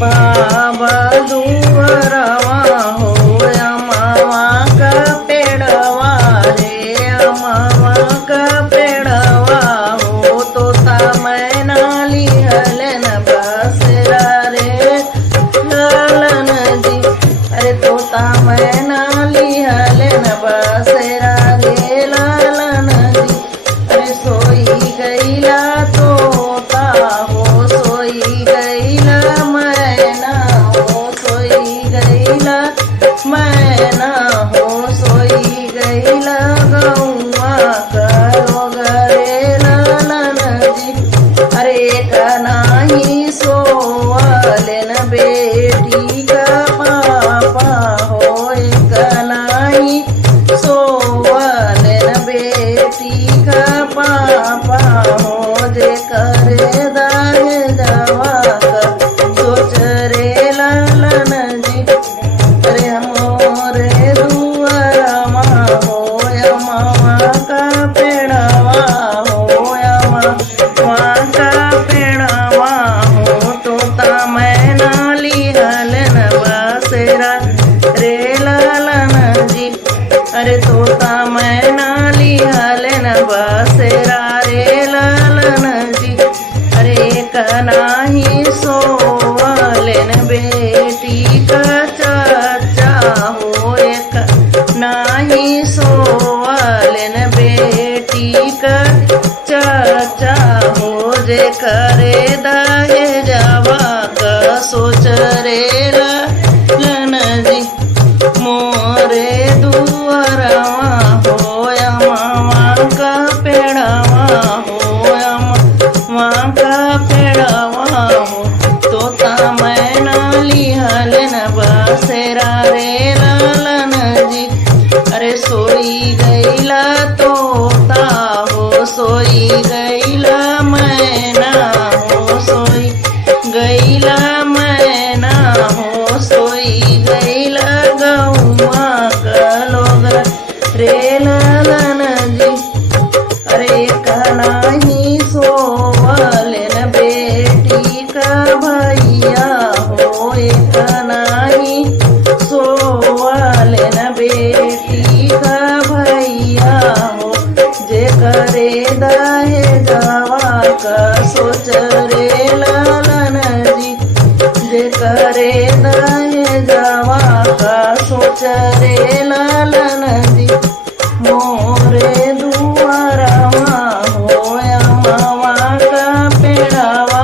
बाबा दुअरवा हो अमवा का पेड़वा रे अमवा का पेड़वा हो तोता मैना लिहलन बसेरा रे लालन जी। अरे तोता मैना लिहलन बसेरा रे लालन जी। अरे सोई गईला तोता हो सोई गईला मैना हो सोई गईला मैना हो सोई गईला गौवा करो गरे लालन जी। अरे कनाही सोवलन बेटी का पापा हो कनाही सोवलन बेटी का पापा हो जे करे दाहे जवा सोच रे लालन जी। अरे मोरे दुअरवा हो अमवा का पेड़वा हो अमवा का पेड़वा हो तोता मैना लिहलन बसेरा रे लालन जी। अरे तोता मैना लिहलन बसेरा रे लालन जी। अरे कनाही सोवलन बेटी का चाचा हो एक नाही सोवलन बेटी का चाचा हो जे करे दाहे जवा का सोच रे लालन जी। मोरे दुअरवा हो अमवा का पेड़वा हो अमवा का पेड़वा हो तोता मैना लिहलन बसेरा रे लालन जी। अरे सोई गईला तोता हो सोई गईला मैना हो सोई गईला मैना हो सोई गईला गौवा कलोग रे लालन जी। अरे कनाही सोवलन बेटी का भैया हो कनाही सोवलन बेटी का भैया हो जे करे दाहे जवा का सोच रे लालन जी। जे करे दाहे जवा का सोच रे लालन जी। मोरे दुअरवा हो अमवा का पेड़वा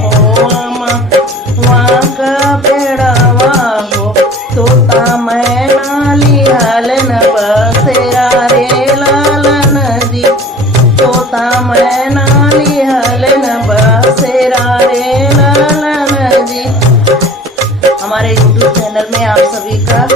हो अमवा का पेड़वा हो तोता मैना लिहलन बसेरा रे लालन जी। तोता मैना लिहलन बसेरा रे लालन जी। हमारे YouTube चैनल में आप सभी का